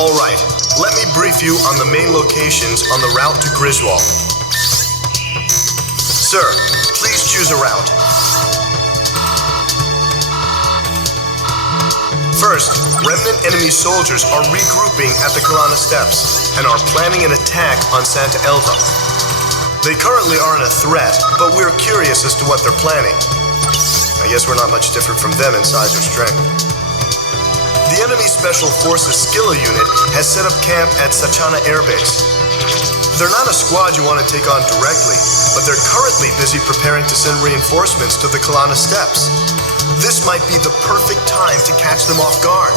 Alright, let me brief you on the main locations on the route to Griswold. Sir, please choose a route. First, remnant enemy soldiers are regrouping at the Kalana Steps and are planning an attack on Santa Elva. They currently aren't a threat, but we're curious as to what they're planning. I guess we're not much different from them in size or strength. The enemy Special Forces Skilla unit has set up camp at Sachana Air Base. They're not a squad you want to take on directly, but they're currently busy preparing to send reinforcements to the Kalana Steps. This might be the perfect time to catch them off guard.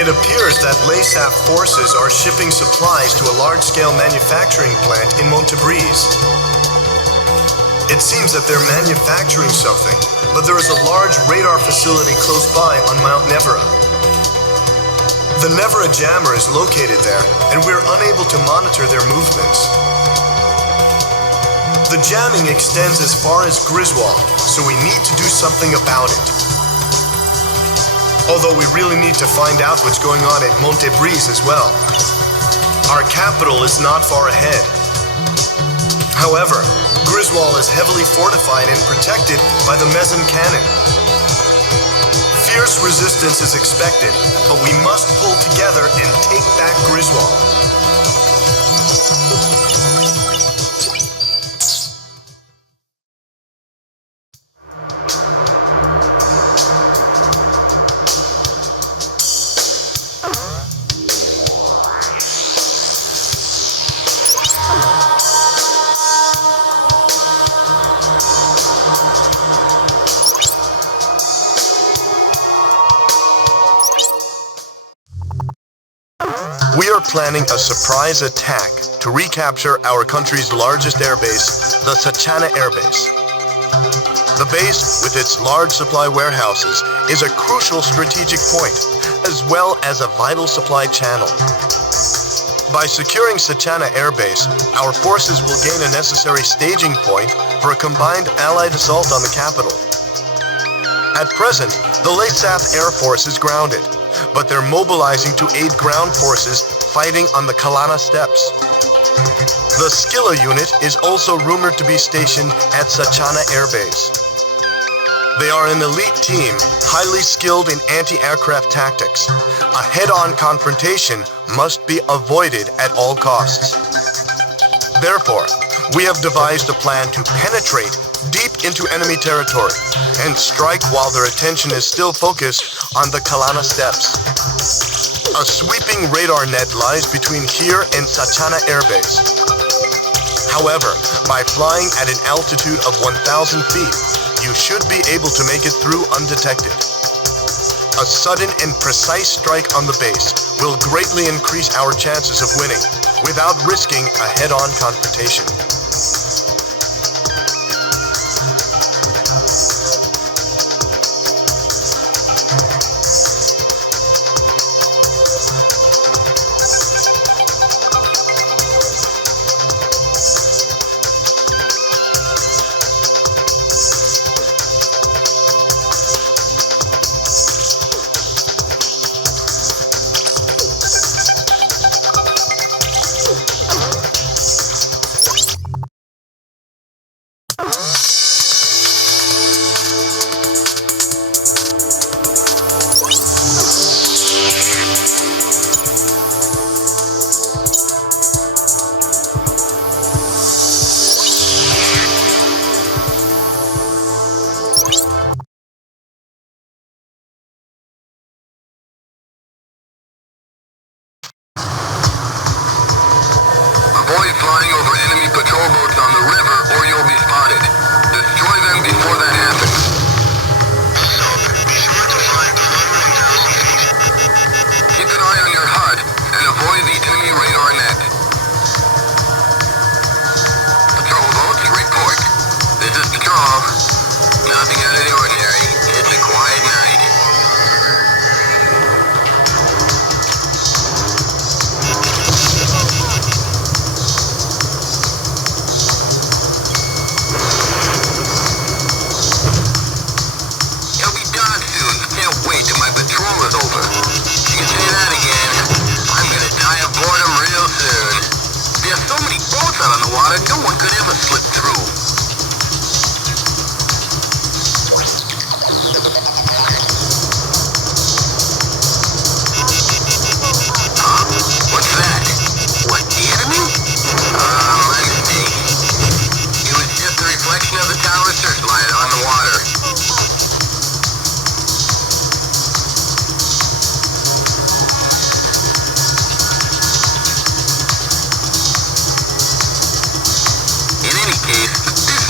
It appears that Leasath forces are shipping supplies to a large-scale manufacturing plant in Montebriz. It seems that they're manufacturing something, but there is a large radar facility close by on Mount Nevera. The Nevera jammer is located there, and we're unable to monitor their movements. The jamming extends as far as Griswold, so we need to do something about it. Although we really need to find out what's going on at Montebriz as well. Our capital is not far ahead. However, Griswold is heavily fortified and protected by the Mezim cannon. Fierce resistance is expected, but we must pull together and take back Griswold. We are planning a surprise attack to recapture our country's largest airbase, the Sachana Air Base. The base, with its large supply warehouses, is a crucial strategic point, as well as a vital supply channel. By securing Sachana Air Base, our forces will gain a necessary staging point for a combined Allied assault on the capital. At present, the Leasath Air Force is grounded, but they're mobilizing to aid ground forces fighting on the Kalana Steps. The Skilla unit is also rumored to be stationed at Sachana Air Base. They are an elite team, highly skilled in anti-aircraft tactics. A head-on confrontation must be avoided at all costs. Therefore, we have devised a plan to penetrate deep into enemy territory and strike while their attention is still focused on the Kalana Steps. A sweeping radar net lies between here and Sachana Air Base. However, by flying at an altitude of 1,000 feet, you should be able to make it through undetected. A sudden and precise strike on the base will greatly increase our chances of winning without risking a head-on confrontation. Avoid flying over enemy patrol boats on the river or you'll be spotted.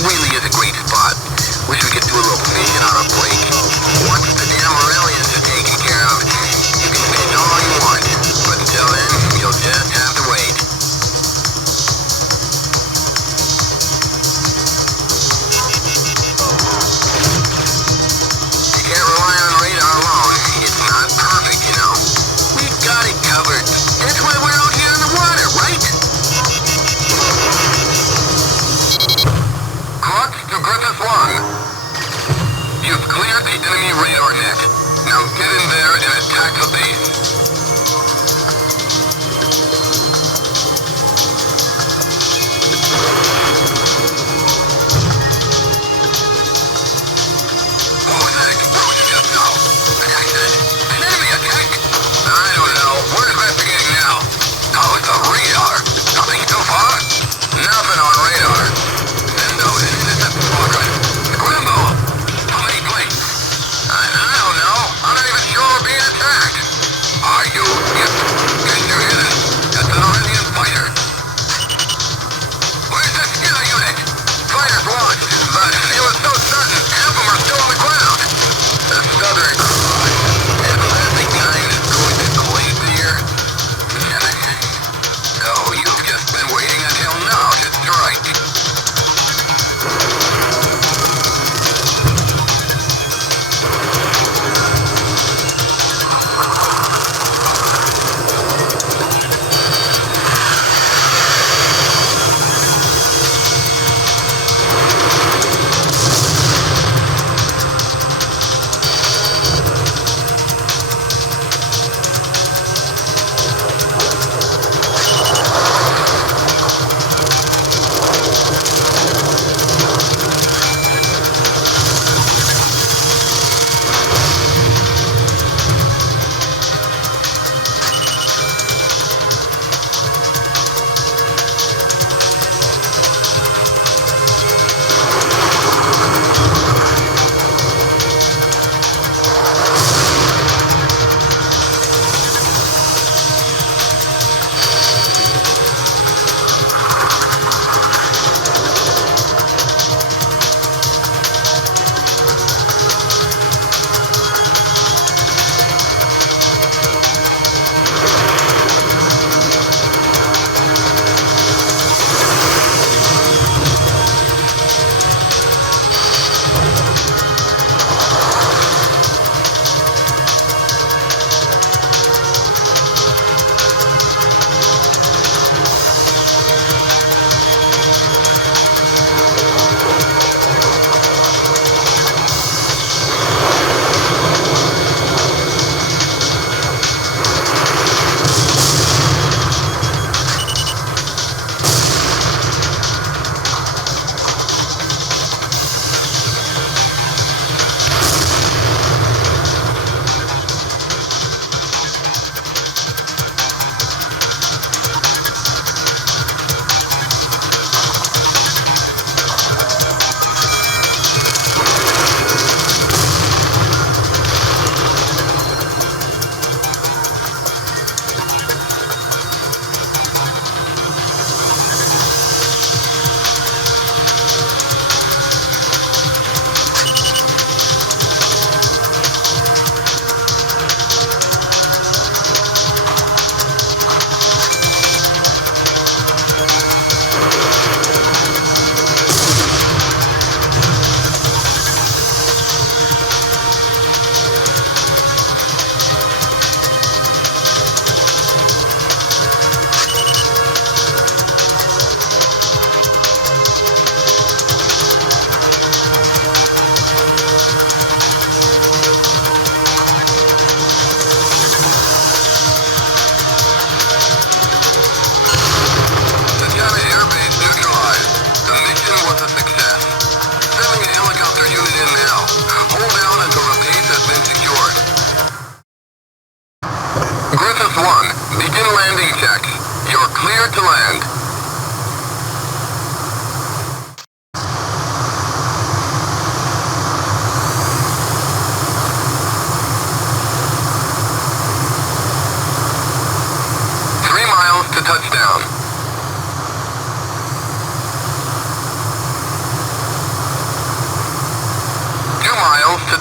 really is a great spot. Wish we could do a little fishing on a break. Once the damn Aurelia is taken care of, you can fish all you want. But until then, you'll just have to wait. You can't rely on radar alone. It's not perfect, you know. We've got it covered. That's why we're out here in the water, right? Crux to Griffith 1. You've cleared the enemy radar net. Now get in there and attack the base. What was that explosion just now? An accident? An enemy attack? I don't know. We're investigating now. Oh, it's a radar. Nothing so far? Nothing on radar. Send out an intercept squadron. Scramble. How many planes? I don't know. I'm not even sure we're being attacked.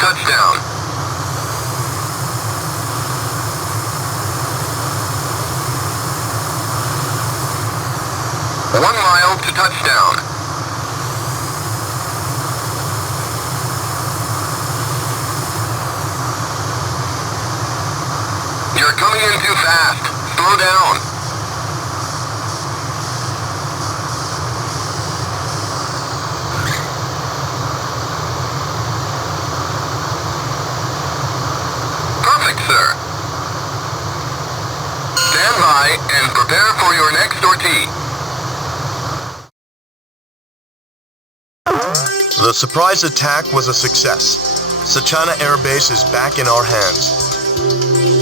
touchdown. 1 mile to touchdown. You're coming in too fast. Slow down. Perfect, sir. Stand by and prepare for your next sortie. The surprise attack was a success. Sachana Air Base is back in our hands.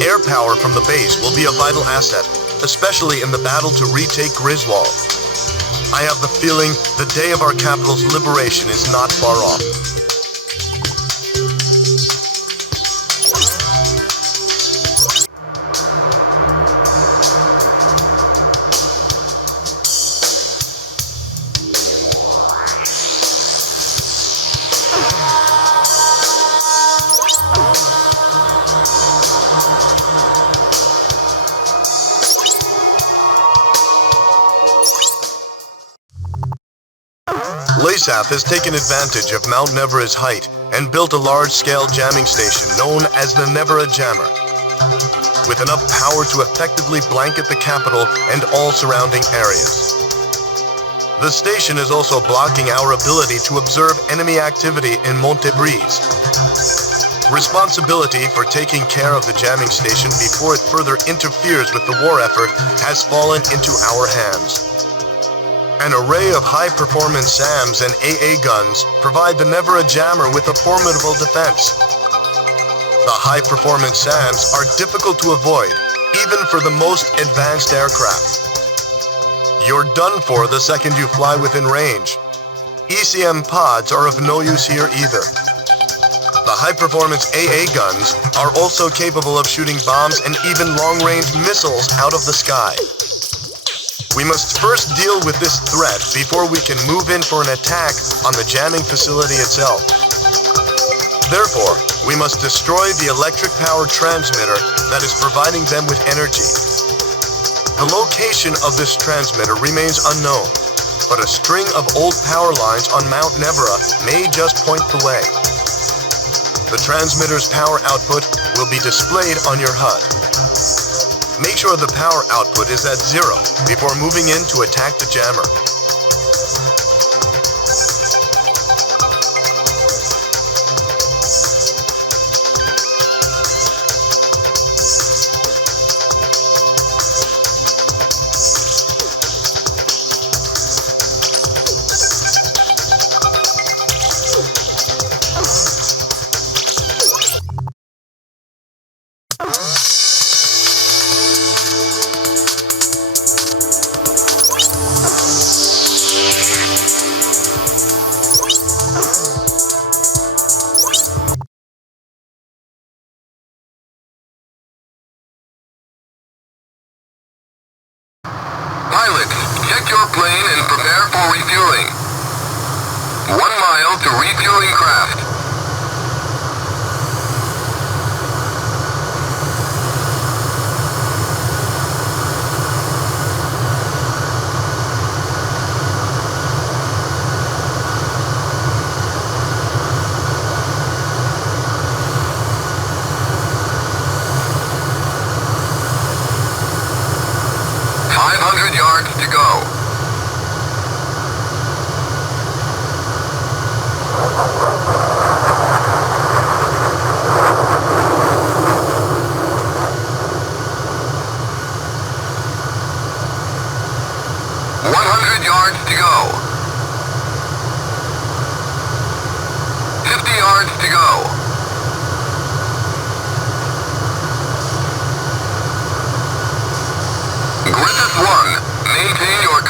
Air power from the base will be a vital asset, especially in the battle to retake Griswold. I have the feeling the day of our capital's liberation is not far off. Leasath has taken advantage of Mount Nevera's height and built a large-scale jamming station known as the Nevera Jammer, with enough power to effectively blanket the capital and all surrounding areas. The station is also blocking our ability to observe enemy activity in Montebrise. Responsibility for taking care of the jamming station before it further interferes with the war effort has fallen into our hands. An array of high-performance SAMs and AA guns provide the Nevera Jammer with a formidable defense. The high-performance SAMs are difficult to avoid, even for the most advanced aircraft. You're done for the second you fly within range. ECM pods are of no use here either. The high-performance AA guns are also capable of shooting bombs and even long-range missiles out of the sky. We must first deal with this threat before we can move in for an attack on the jamming facility itself. Therefore, we must destroy the electric power transmitter that is providing them with energy. The location of this transmitter remains unknown, but a string of old power lines on Mount Nevera may just point the way. The transmitter's power output will be displayed on your HUD. Make sure the power output is at 0 before moving in to attack the jammer. Pilots, check your plane and prepare for refueling. 1 mile to refueling craft. Yards to go. Yards to go. 50 yards to go. Griffith 1, maintain your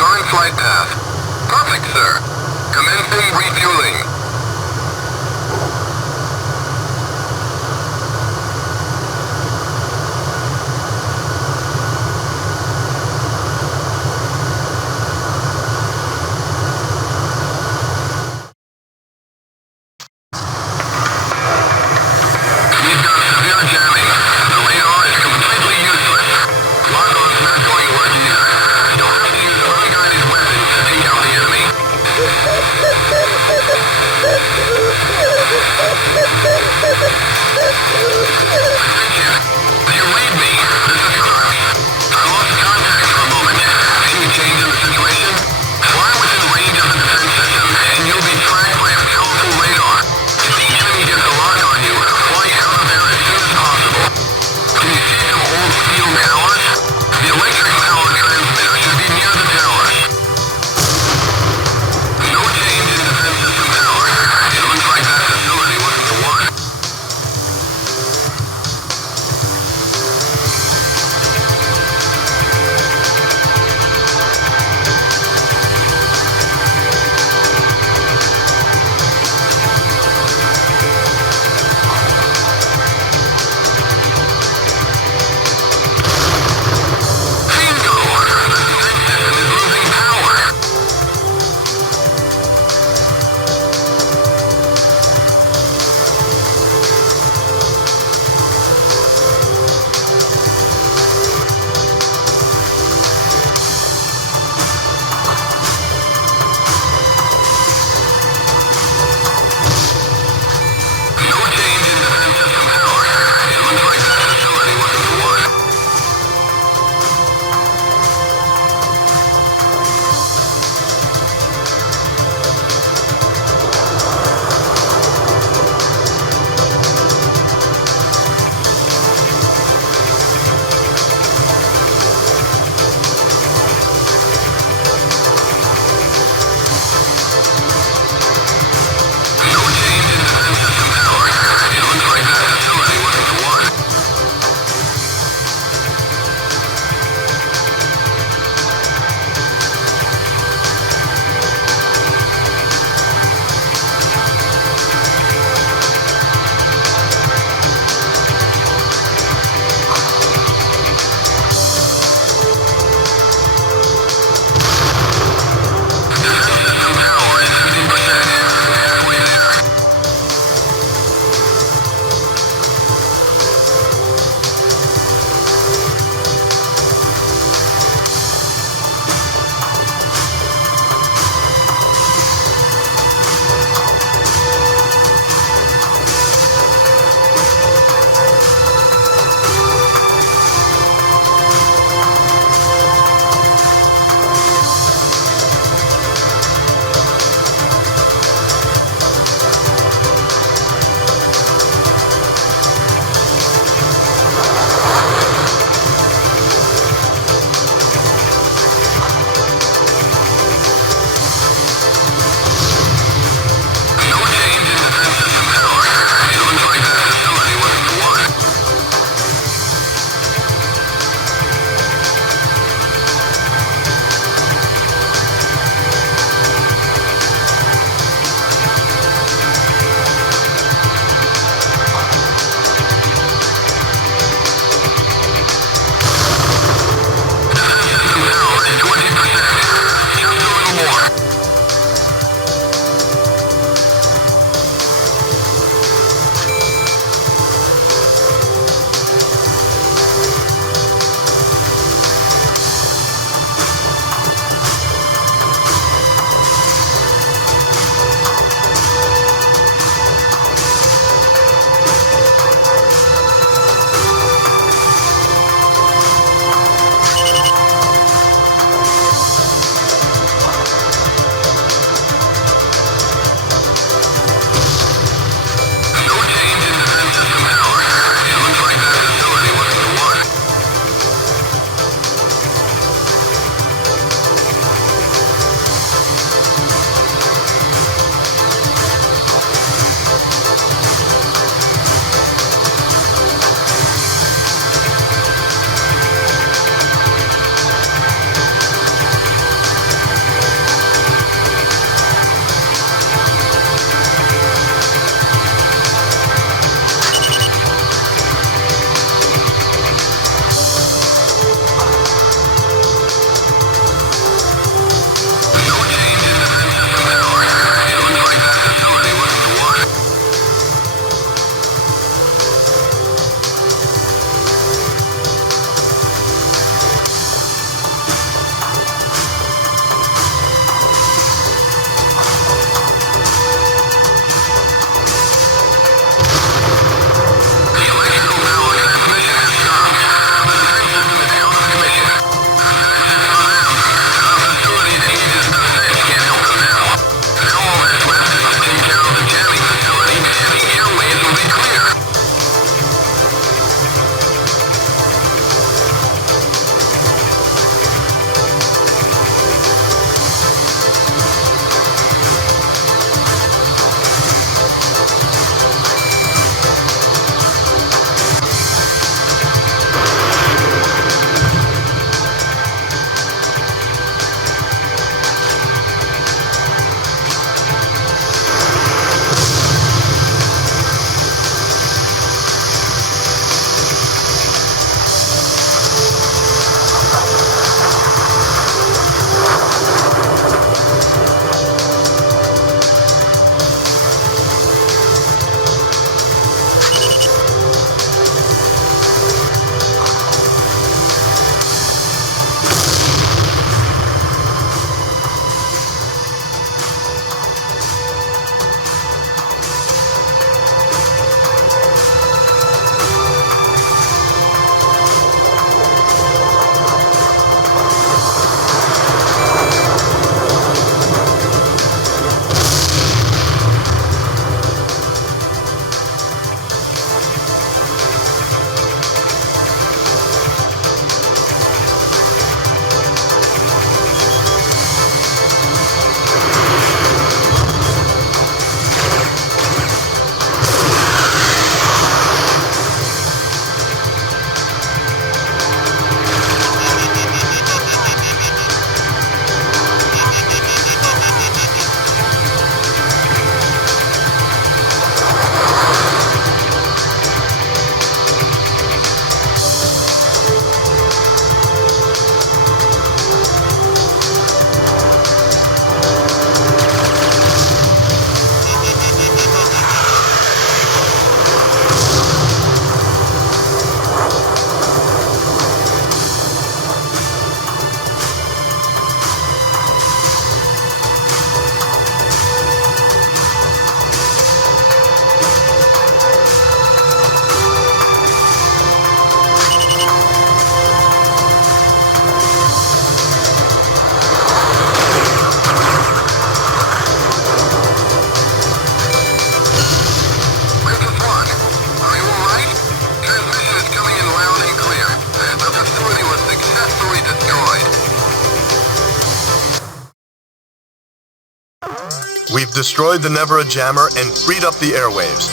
destroyed the Nevera jammer and freed up the airwaves.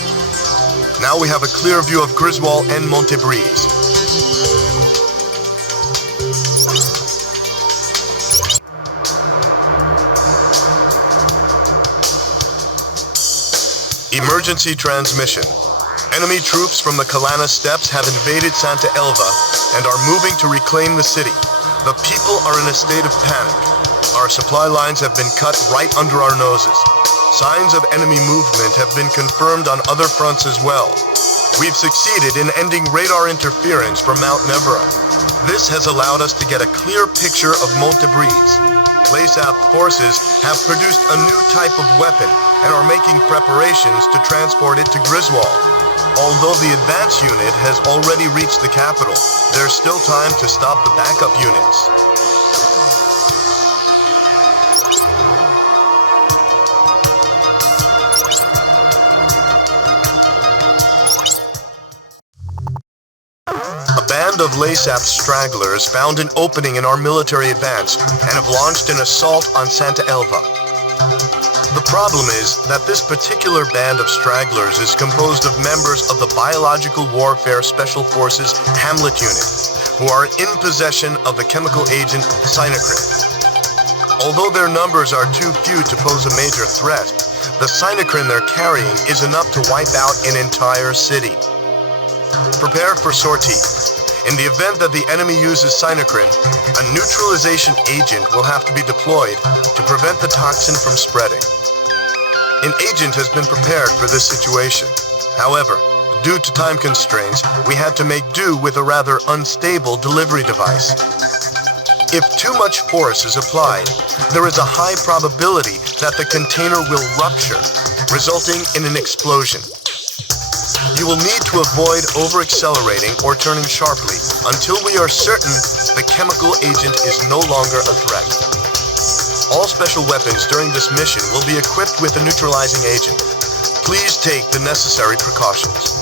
Now we have a clear view of Griswold and Montebreeze. Emergency transmission. Enemy troops from the Kalana Steppes have invaded Santa Elva and are moving to reclaim the city. The people are in a state of panic. Our supply lines have been cut right under our noses. Signs of enemy movement have been confirmed on other fronts as well. We've succeeded in ending radar interference from Mount Nevera. This has allowed us to get a clear picture of Montebreeze. Leasath forces have produced a new type of weapon and are making preparations to transport it to Griswold. Although the advance unit has already reached the capital, there's still time to stop the backup units. A band of Leasath stragglers found an opening in our military advance and have launched an assault on Santa Elva. The problem is that this particular band of stragglers is composed of members of the Biological Warfare Special Forces Hamlet Unit, who are in possession of the chemical agent cyanocrin. Although their numbers are too few to pose a major threat, the cyanocrin they're carrying is enough to wipe out an entire city. Prepare for sortie. In the event that the enemy uses cyanocrin, a neutralization agent will have to be deployed to prevent the toxin from spreading. An agent has been prepared for this situation. However, due to time constraints, we had to make do with a rather unstable delivery device. If too much force is applied, there is a high probability that the container will rupture, resulting in an explosion. You will need to avoid over-accelerating or turning sharply until we are certain the chemical agent is no longer a threat. All special weapons during this mission will be equipped with a neutralizing agent. Please take the necessary precautions.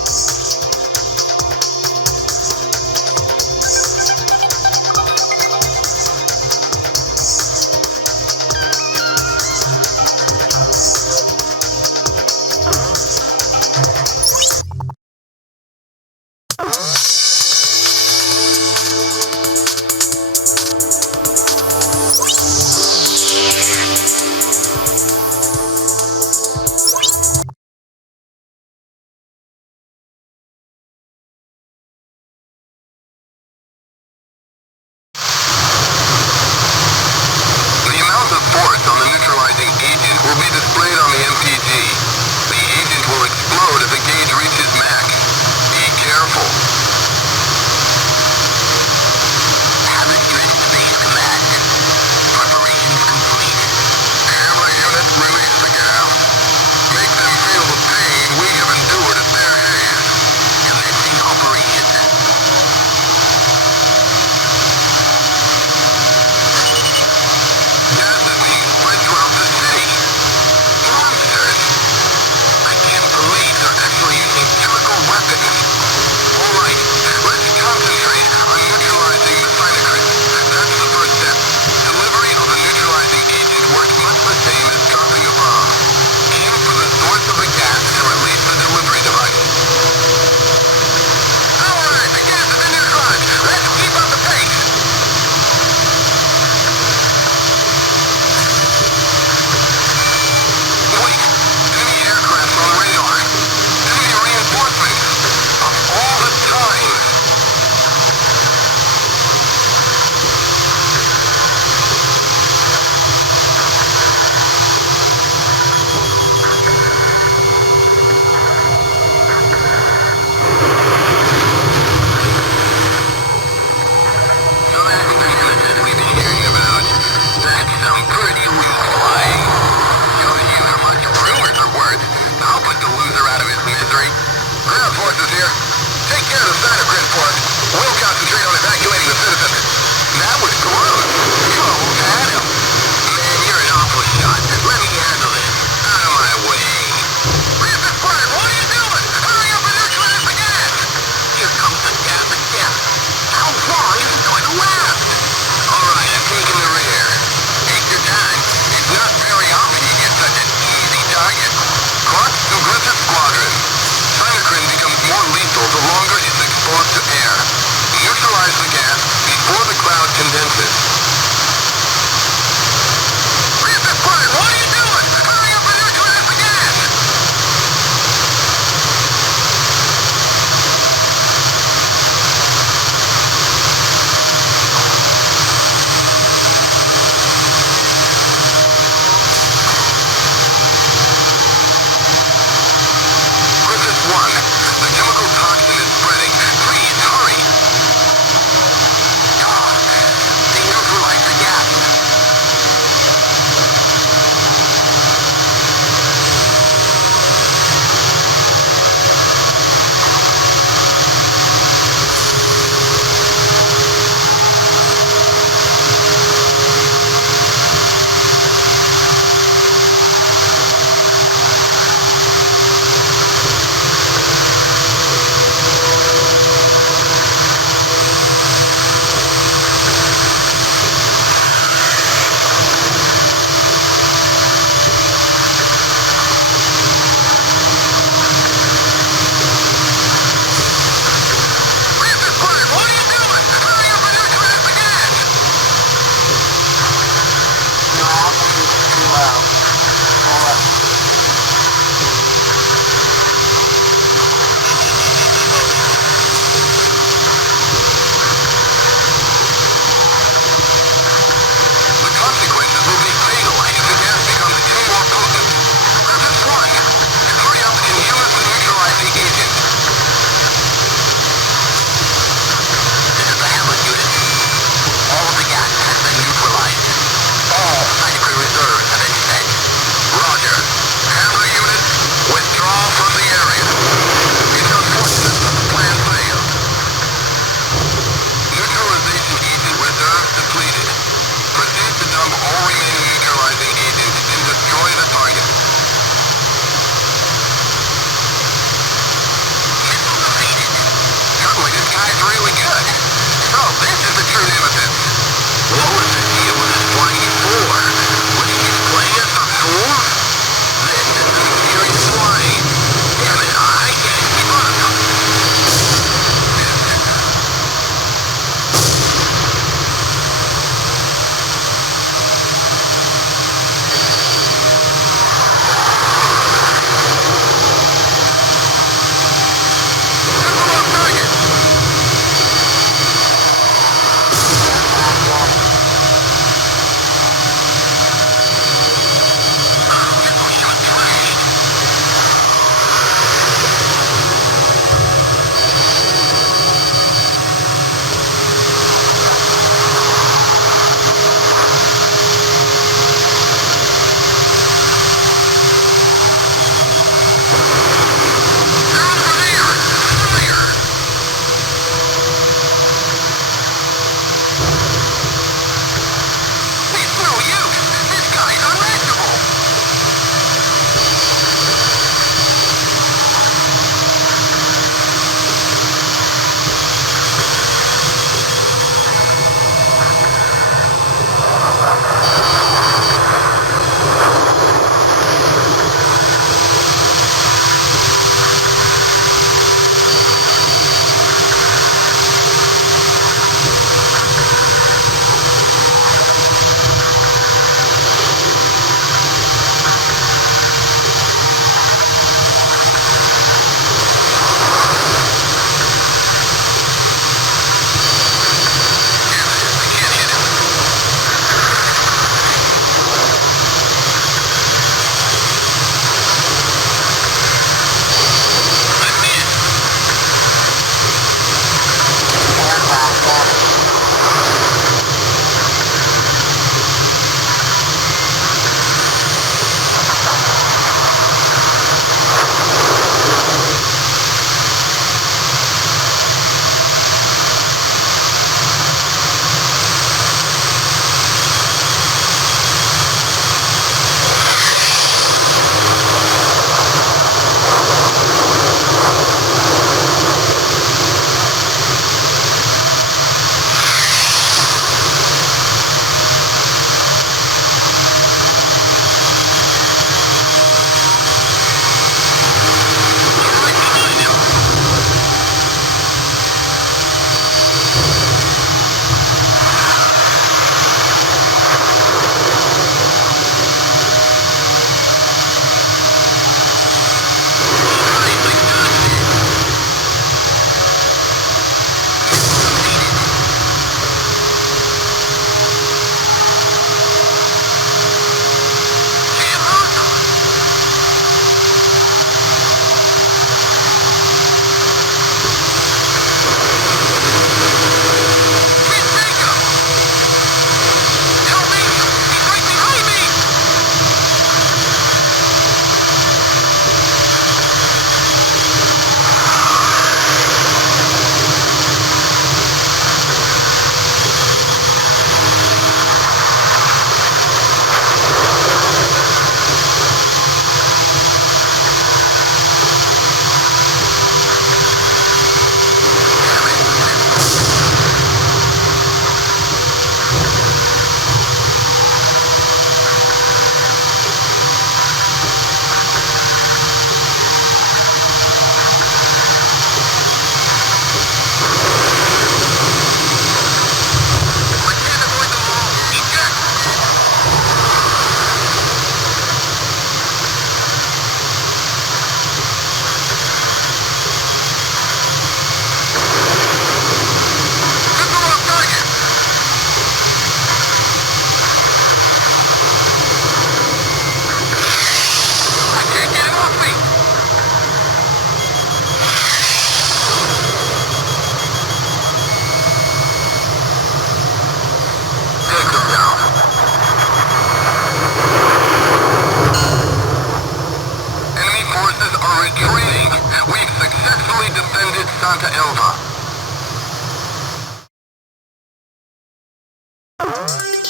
retreating. We've successfully defended Santa Elva.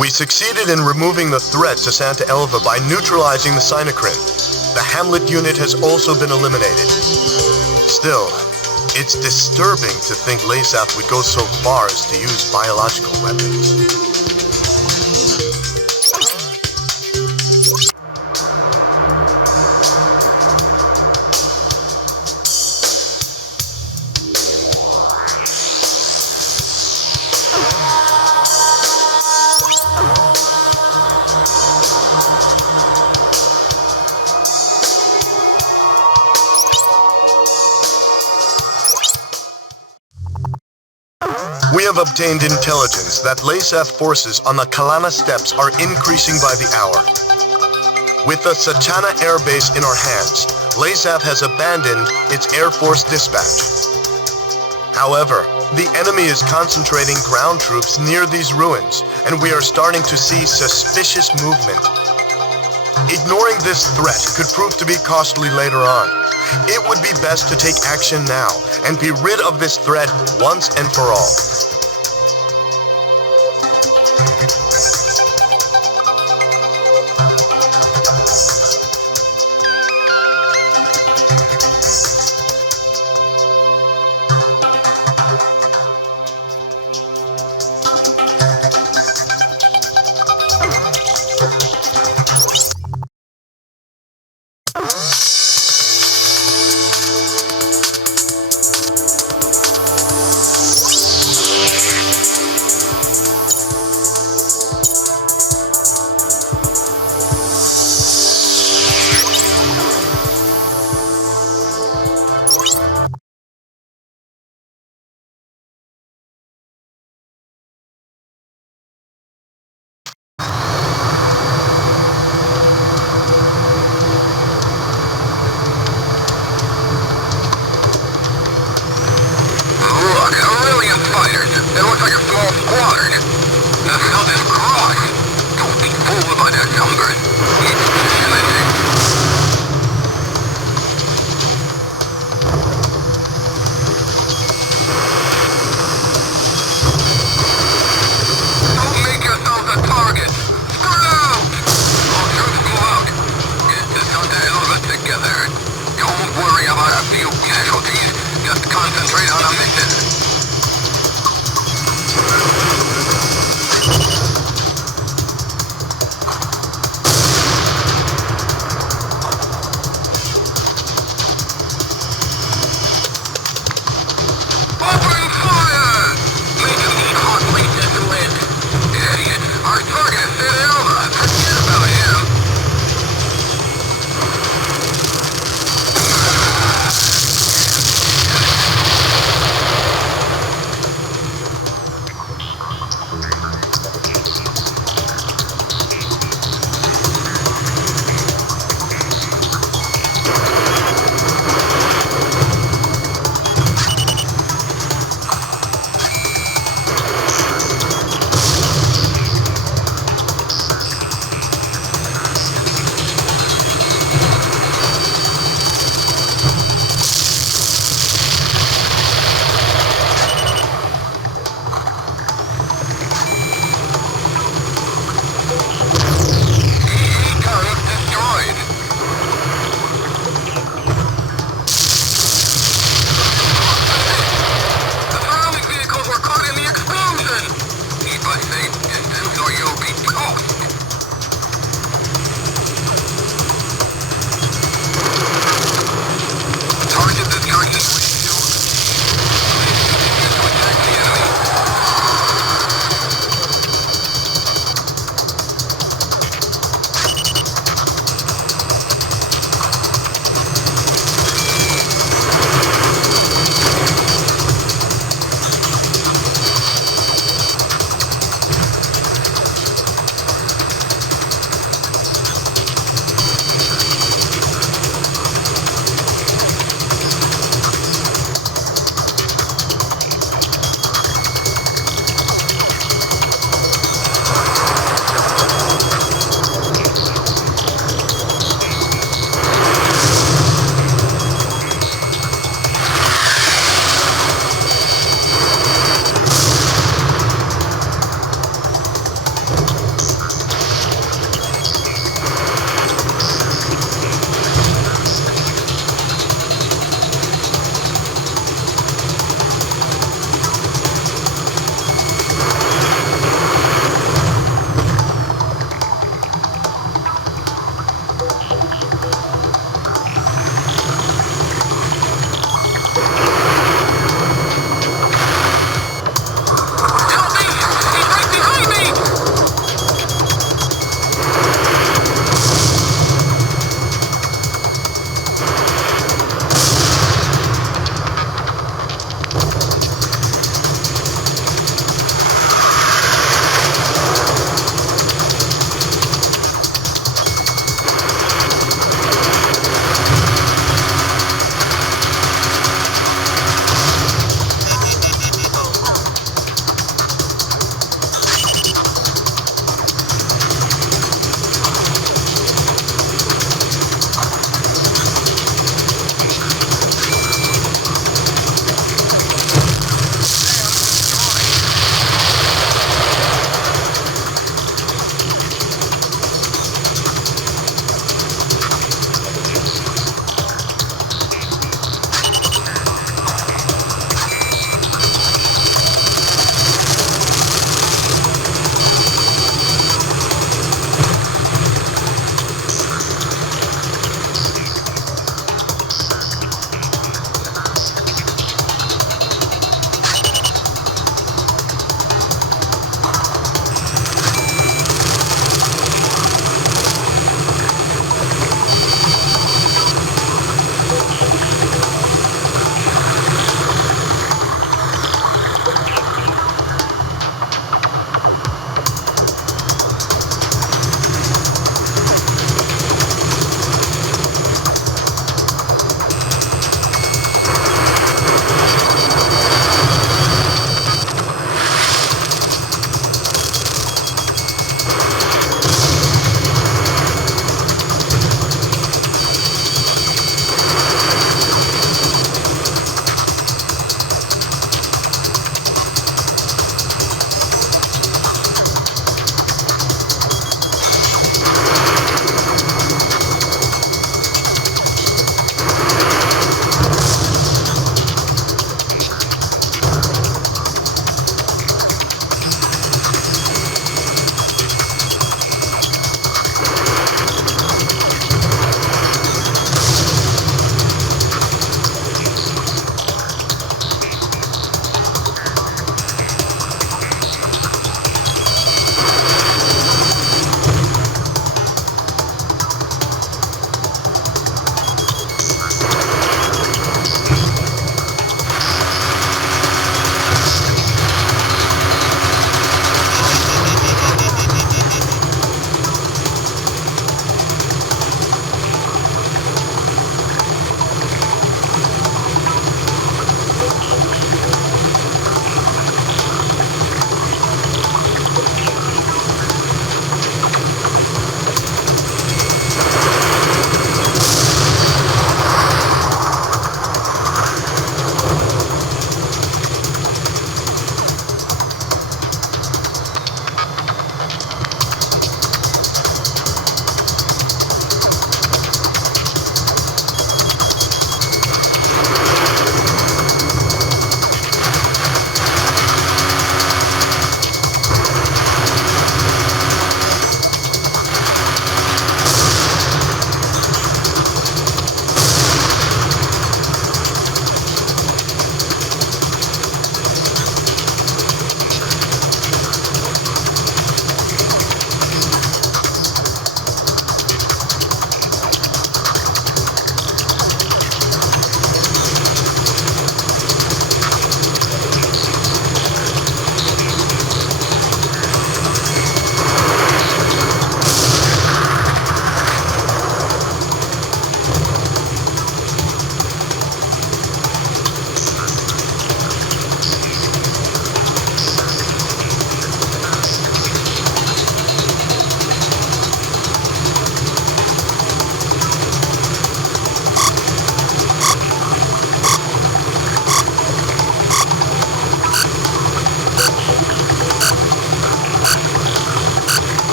We succeeded in removing the threat to Santa Elva by neutralizing the Cyanocrine. The Hamlet unit has also been eliminated. Still, it's disturbing to think Leasath would go so far as to use biological weapons. We have obtained intelligence that Leasath forces on the Kalana steppes are increasing by the hour. With the Satana Air Base in our hands, Leasath has abandoned its Air Force dispatch. However, the enemy is concentrating ground troops near these ruins, and we are starting to see suspicious movement. Ignoring this threat could prove to be costly later on. It would be best to take action now and be rid of this threat once and for all.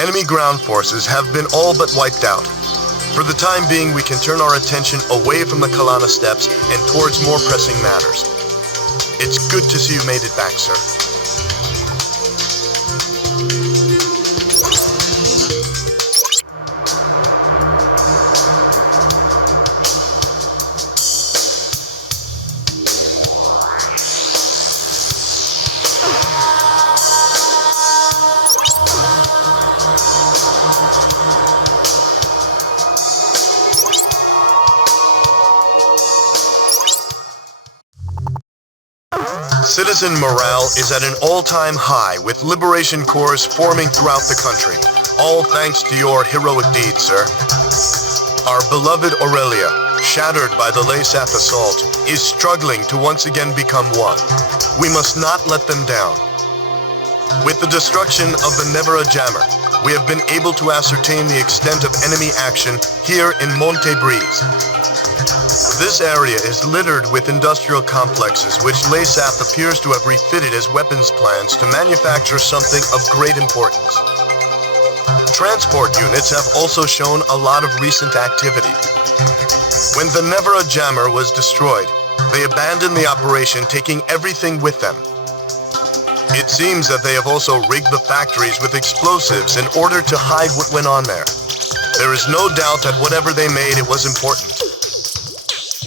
Enemy ground forces have been all but wiped out. For the time being, we can turn our attention away from the Kalana steppes and towards more pressing matters. It's good to see you made it back, sir. Citizen morale is at an all-time high, with liberation corps forming throughout the country. All thanks to your heroic deeds, sir. Our beloved Aurelia, shattered by the Leasath assault, is struggling to once again become one. We must not let them down. With the destruction of the Nevera Jammer, we have been able to ascertain the extent of enemy action here in Monte Breeze. This area is littered with industrial complexes which Leasath appears to have refitted as weapons plants to manufacture something of great importance. Transport units have also shown a lot of recent activity. When the Nevera Jammer was destroyed, they abandoned the operation, taking everything with them. It seems that they have also rigged the factories with explosives in order to hide what went on there. There is no doubt that whatever they made, it was important.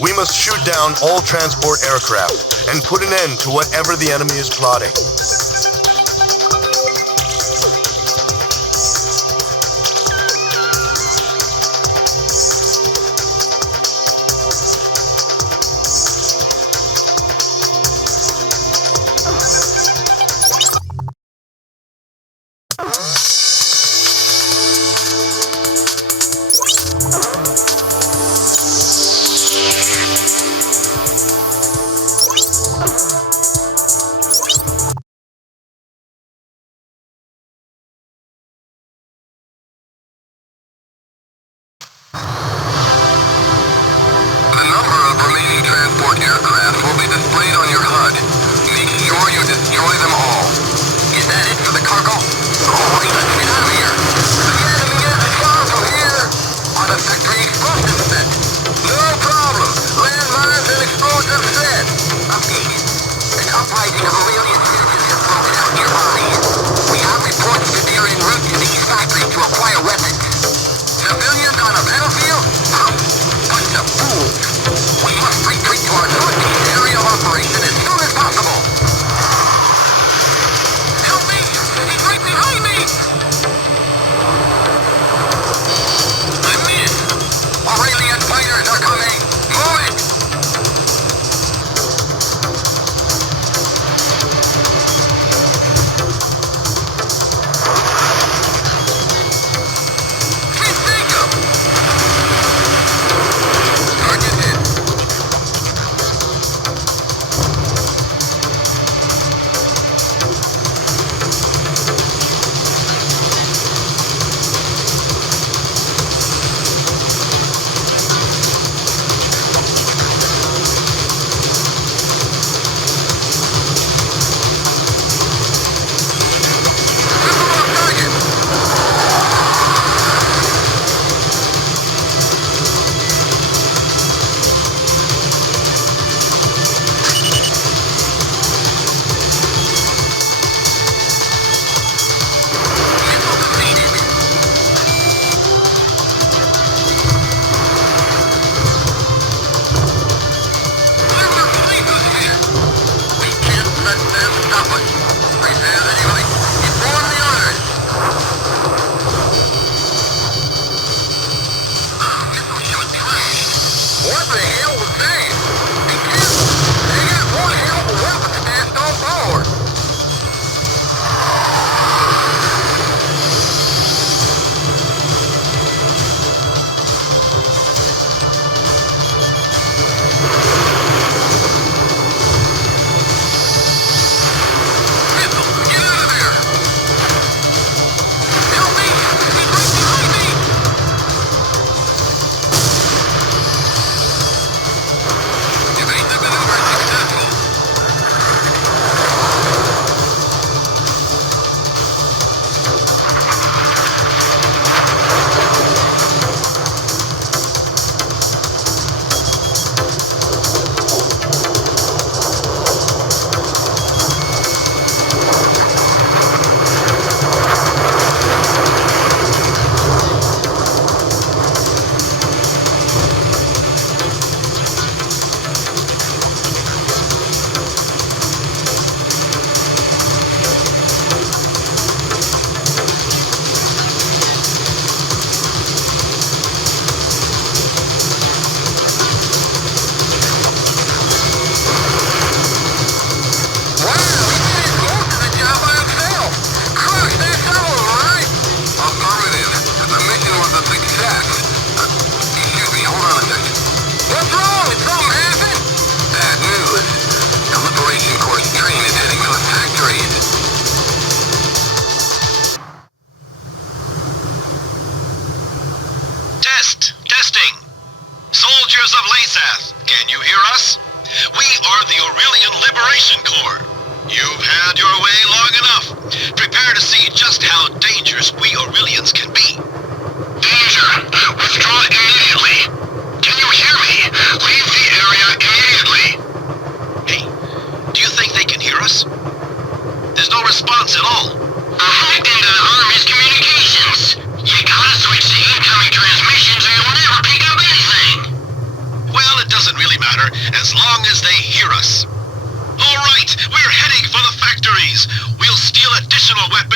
We must shoot down all transport aircraft and put an end to whatever the enemy is plotting.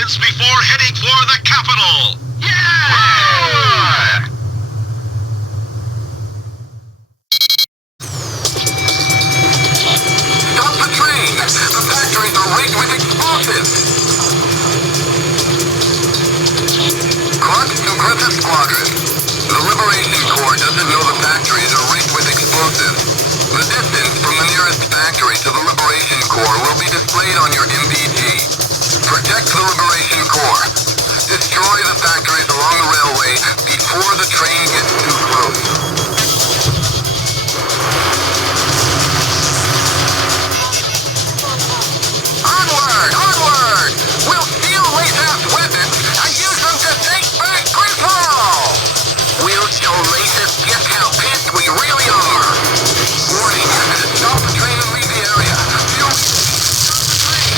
minutes before heading for the capital. Yeah! Stop the train! The factories are rigged with explosives! Clark to Griffith Squadron. The Liberation Corps doesn't know the factories are rigged with explosives. The distance from the nearest factory to the Liberation Corps will be displayed on your MPG. Protect the Liberation Corps. Destroy the factories along the railway before the train gets too close. Onward! Onward! We'll steal Leasath's weapons and use them to take back Griswold! We'll show Leasath just how pissed we really are! Warning! Stop the train and leave the area! You... Stop the train!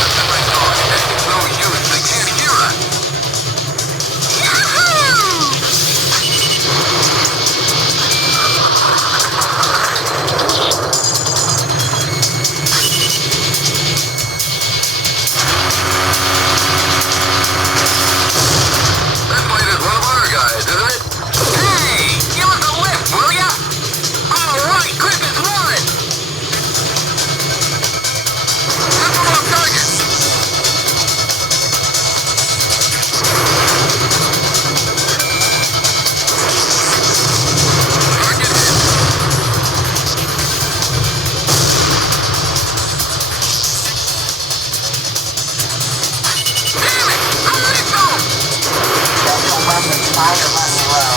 That's my dog. It's no use. They can't hear us! Yahoo! That fight is one of our guys, isn't it? Hey! Give us a lift, will ya? Alright, Griffith won! Triple on target! Target hit! Damn it! I'm ready to go! Special weapons fire level low.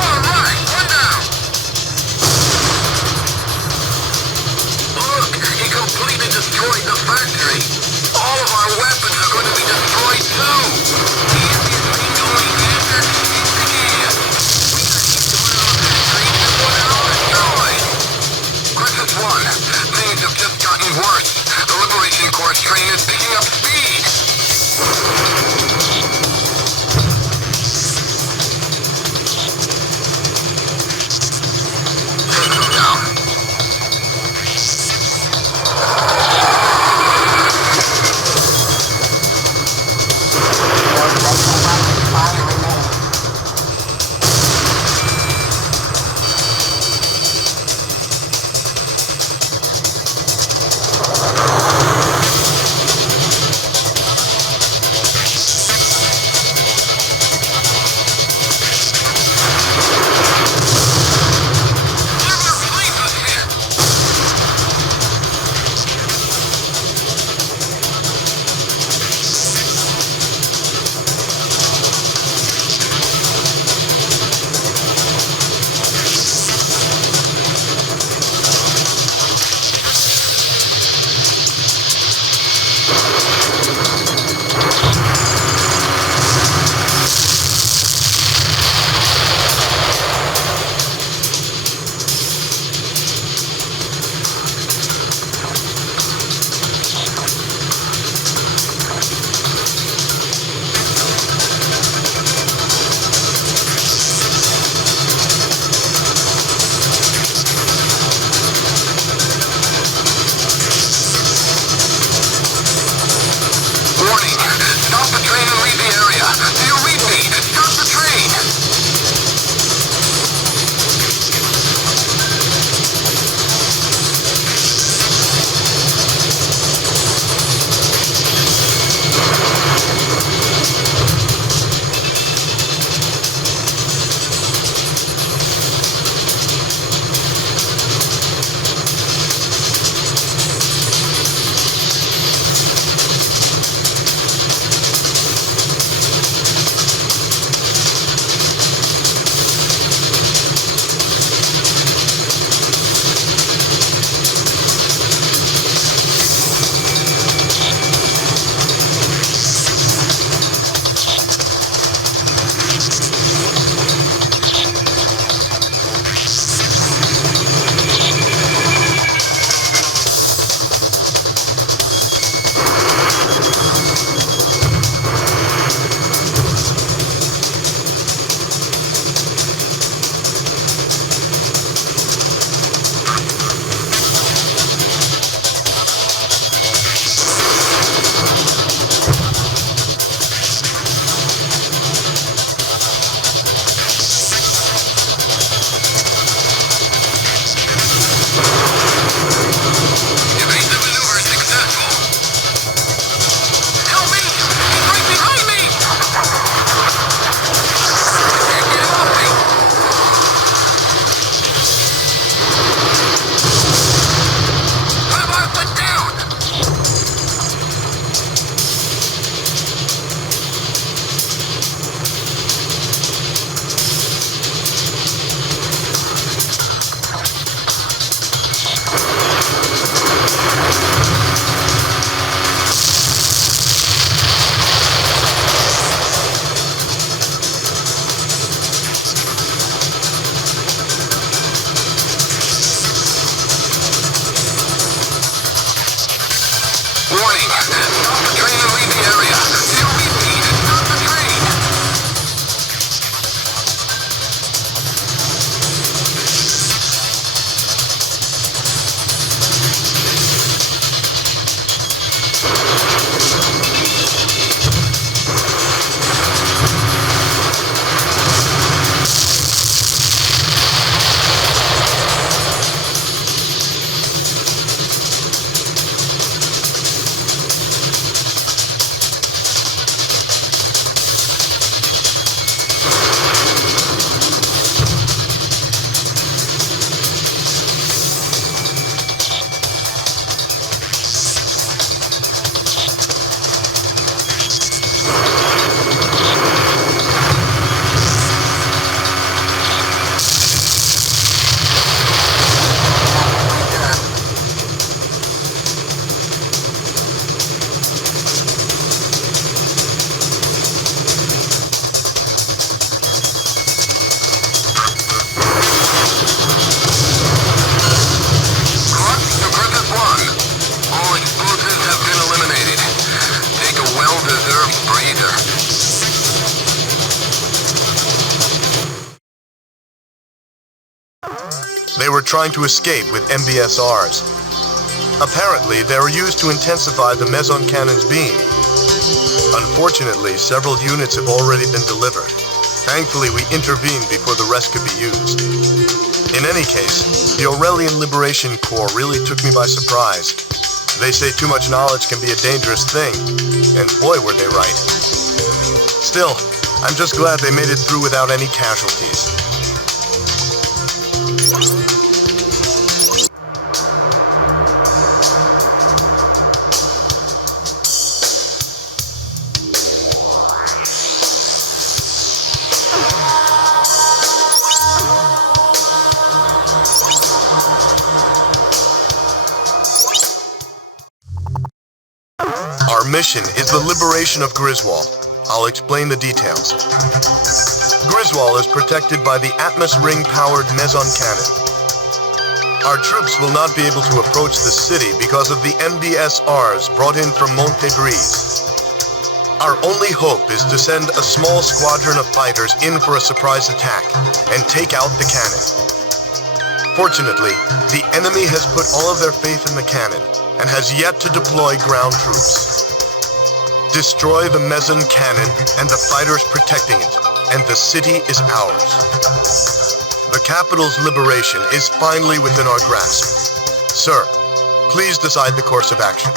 Alright, one down! Look, he completely destroyed the factory! All of our weapons are going to be destroyed too! The Indian thing going faster? Yeah! We gotta keep doing it on the street and one all destroyed! Griffith won. Things have just gotten worse. The Liberation Corps train is picking up speed! Now. No special weapons fire remaining. moving! Stop the train and leave the area! You'll be beat! Stop the train! They were trying to escape with MBSRs. Apparently, they were used to intensify the meson cannon's beam. Unfortunately, several units have already been delivered. Thankfully, we intervened before the rest could be used. In any case, the Aurelian Liberation Corps really took me by surprise. They say too much knowledge can be a dangerous thing, and boy were they right. Still, I'm just glad they made it through without any casualties. Our mission is the liberation of Griswold. I'll explain the details. Griswold is protected by the Atmos Ring-powered meson cannon. Our troops will not be able to approach the city because of the MBSRs brought in from Monte Gris. Our only hope is to send a small squadron of fighters in for a surprise attack and take out the cannon. Fortunately, the enemy has put all of their faith in the cannon and has yet to deploy ground troops. Destroy the meson cannon and the fighters protecting it, and the city is ours. The capital's liberation is finally within our grasp. Sir, please decide the course of action.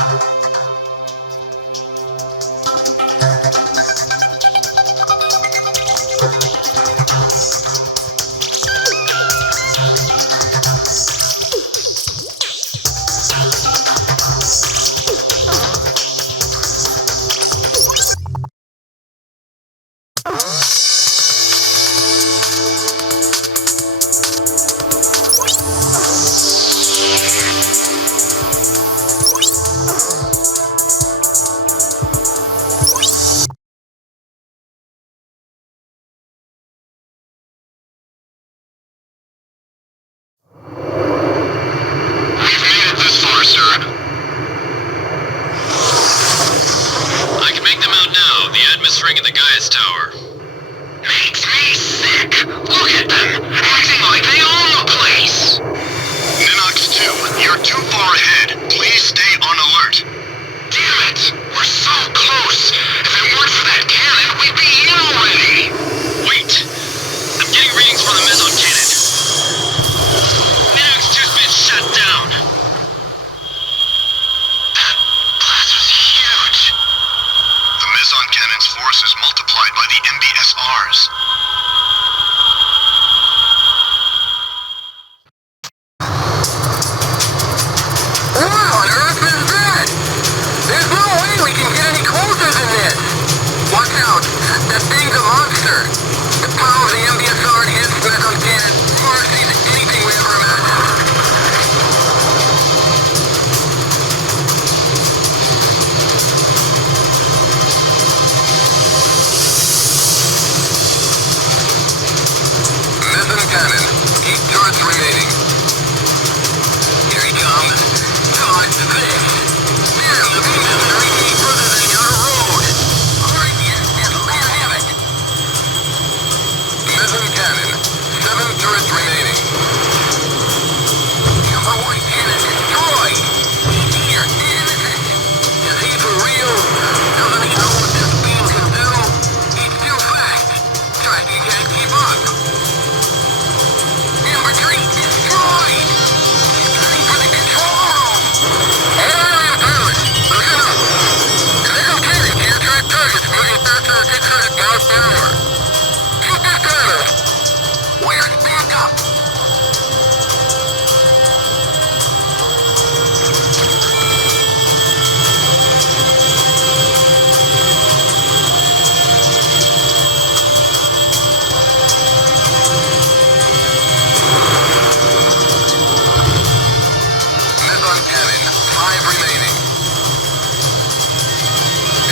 5 remaining.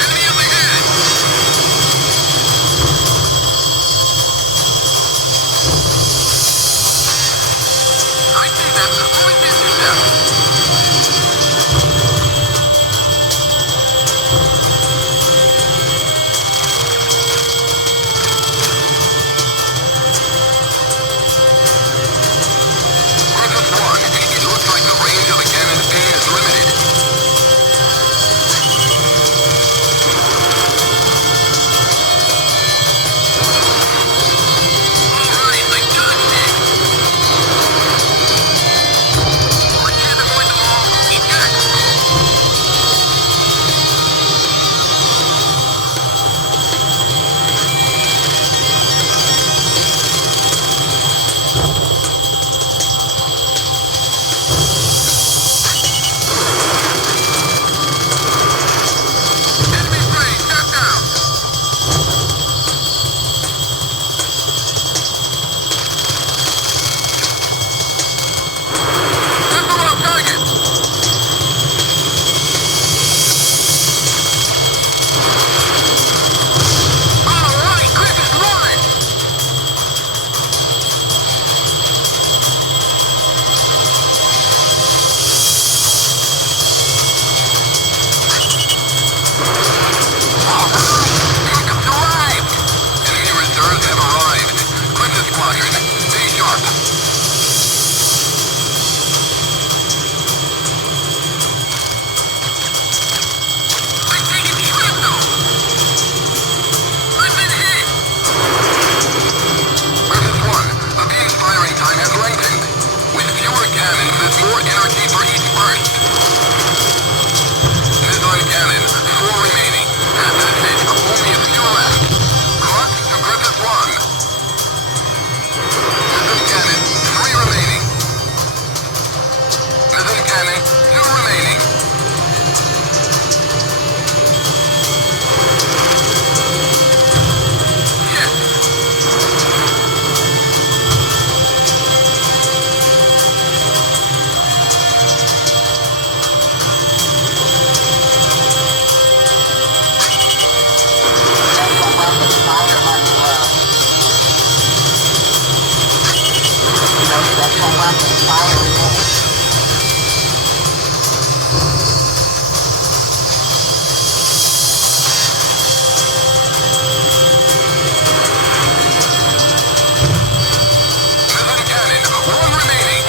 Enemy up ahead! I think that's the only distance left. It looks like the range of the cannon's beam is limited. Alright, I dodged it. I can't avoid them all. Eject. Enemy plane, shut down. Missile on target. Alright, Griffith won. Backups arrived. Enemy reserves have arrived. Griffith Squadron, stay sharp. I'm taking shrapnel. I've been hit. Griffith 1, the beam's firing time has lengthened. With fewer cannons, there's more energy for each burst. Missile cannon, 4 remaining. That's it, only a few left. Crux to Griffith 1. Missile cannon, 3 remaining. Missile cannon, 2 remaining. Shit. Special weapons fire running low. No special weapons fire remaining. Missile cannon, 1 remaining.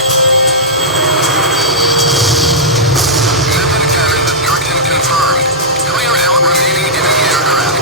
Missile cannon destruction confirmed. Clear out remaining enemy aircraft.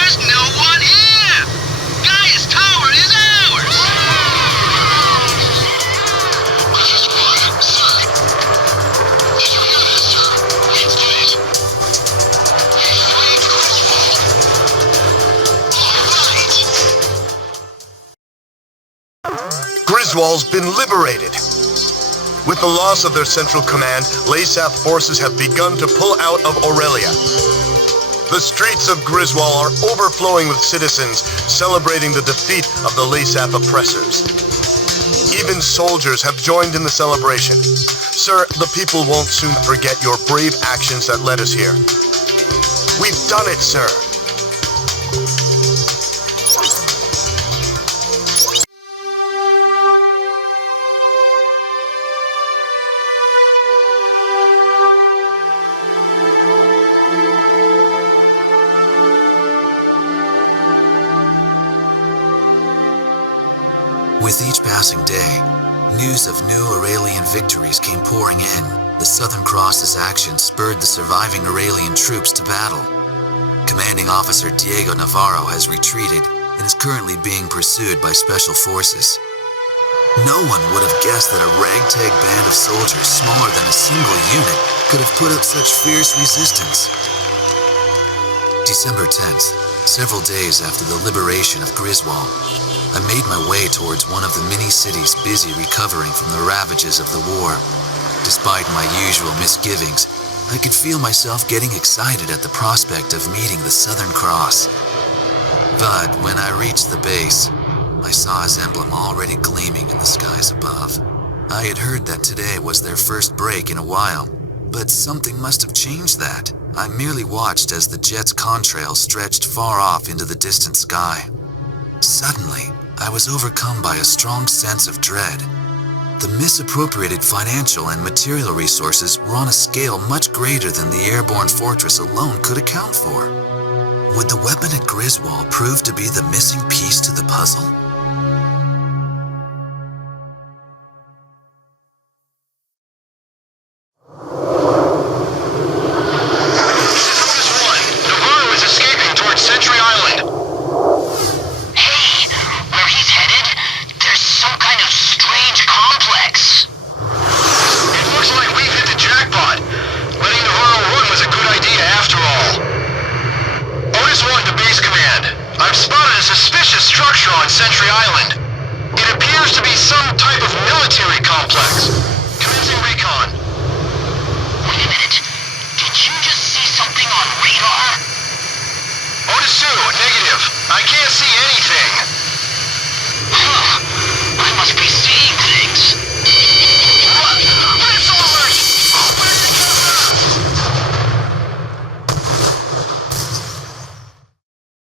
There's no one here! Gaia's tower is ours! This is fine, sir. Did you hear this, sir? Wait, please. We've freed Griswold. All right. Griswold's been liberated. With the loss of their central command, Leasath forces have begun to pull out of Aurelia. The streets of Griswold are overflowing with citizens celebrating the defeat of the Leasath oppressors. Even soldiers have joined in the celebration. Sir, the people won't soon forget your brave actions that led us here. We've done it, sir. With each passing day, news of new Aurelian victories came pouring in. The Southern Cross's actions spurred the surviving Aurelian troops to battle. Commanding Officer Diego Navarro has retreated and is currently being pursued by special forces. No one would have guessed that a ragtag band of soldiers smaller than a single unit could have put up such fierce resistance. December 10th, several days after the liberation of Griswold, I made my way towards one of the many cities busy recovering from the ravages of the war. Despite my usual misgivings, I could feel myself getting excited at the prospect of meeting the Southern Cross. But when I reached the base, I saw his emblem already gleaming in the skies above. I had heard that today was their first break in a while, but something must have changed that. I merely watched as the jet's contrail stretched far off into the distant sky. Suddenly, I was overcome by a strong sense of dread. The misappropriated financial and material resources were on a scale much greater than the airborne fortress alone could account for. Would the weapon at Griswold prove to be the missing piece to the puzzle? I can't see anything. I must be